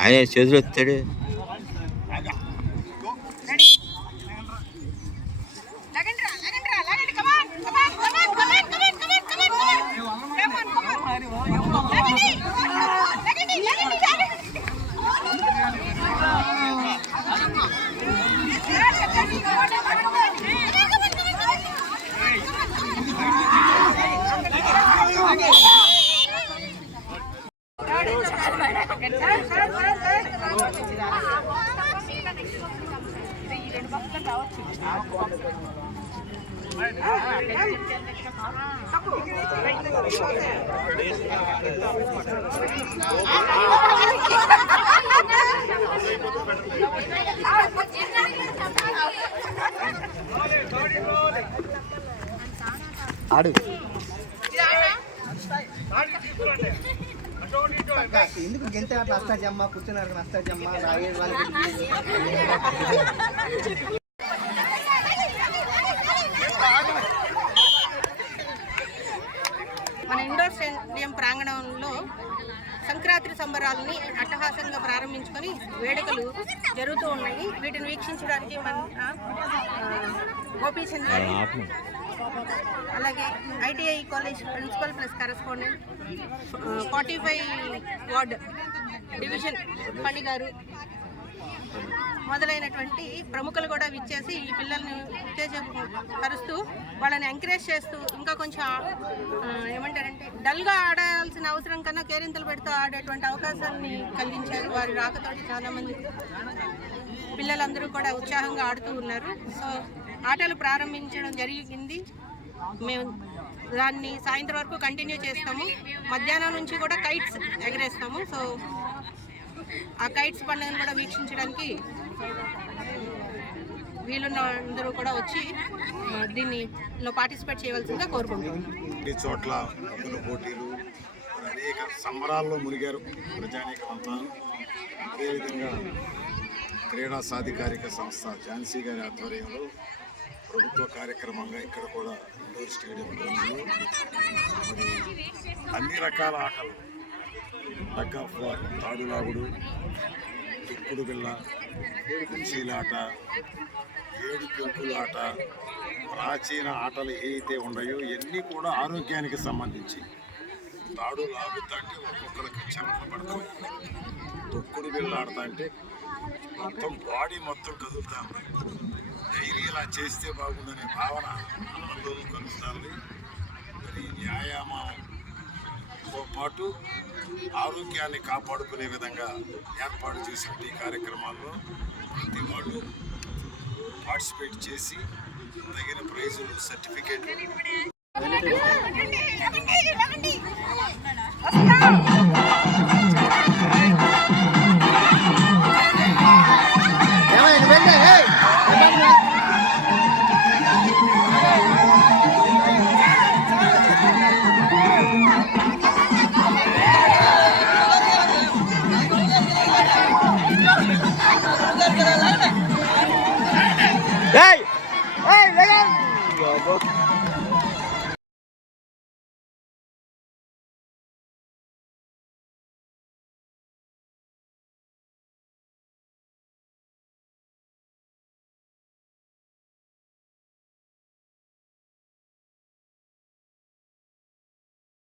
ఆయన చేతులు వస్తాడు. ఆడు ఎందుకు గెంతే అట్లా అష్టాజమ్మ కూర్చున్నారు అష్టాజమ్మ మన ఇండోర్ స్టేడియం ప్రాంగణంలో సంక్రాంతి సంబరాలని అట్టహాసంగా ప్రారంభించుకొని వేడుకలు జరుగుతూ ఉన్నాయి. వీటిని వీక్షించడానికి మన గోపీచంద్ గారు, అలాగే ITI college principal plus correspondent 45 ward division Pandi గారు మొదలైనటువంటి ప్రముఖులు కూడా విచ్చేసి ఈ పిల్లల్ని ఉత్తేజపరుస్తూ వాళ్ళని ఎంకరేజ్ చేస్తూ ఇంకా కొంచెం ఏమంటారంటే డల్గా ఆడాల్సిన అవసరం కన్నా కేరింతలు పెడుతూ ఆడేటువంటి అవకాశాన్ని కలిగించారు. వారి రాకతోటి చాలామంది పిల్లలందరూ కూడా ఉత్సాహంగా ఆడుతూ ఉన్నారు. సో ఆటలు ప్రారంభించడం జరిగింది. మేము దాన్ని సాయంత్రం వరకు కంటిన్యూ చేస్తాము. మధ్యాహ్నం నుంచి కూడా కైట్స్ ఎగరేస్తాము. సో ఆ కైట్స్ పండుగను కూడా వీక్షించడానికి వీలున్న అందరూ కూడా వచ్చి దీనిలో పార్టిసిపేట్ చేయవలసిందిగా కోరుకుంటున్నాం. ఈ చోట్ల పోటీలు అనేక సంబరాల్లో మునిగారు ప్రజానీకమంతా. అదేవిధంగా క్రీడా సాధికారిక సంస్థ ఝాన్సీ గారి ఆధ్వర్యంలో ప్రభుత్వ కార్యక్రమంగా ఇక్కడ కూడా ఇండోర్ స్టేడియంలో మరి అన్ని రకాల ఆటలు టగ్ ఆఫ్ వార్, తాడులాగుడు, తొక్కుడు బిళ్ళ, కుర్చీలాట, ఏడు పెంకులాట, ప్రాచీన ఆటలు ఏవైతే ఉన్నాయో ఇవన్నీ కూడా ఆరోగ్యానికి సంబంధించి. తాడు లాగుతా అంటే ఒక్కొక్కరికి చెమటలు పడతాయి. తొక్కుడు బిళ్ళ ఆడతా అంటే మొత్తం బాడీ మొత్తం కదులుతా ఉంది. డైలీ ఇలా చేస్తే బాగుందనే భావన అందరిలో కలుగుతుంది. మరి వ్యాయామంతో పాటు ఆరోగ్యాన్ని కాపాడుకునే విధంగా ఏర్పాటు చేసిన ఈ కార్యక్రమాల్లో ప్రతి వాళ్ళు పార్టిసిపేట్ చేసి తగిన ప్రైజులు, సర్టిఫికేట్లు Hey! Hey, legal!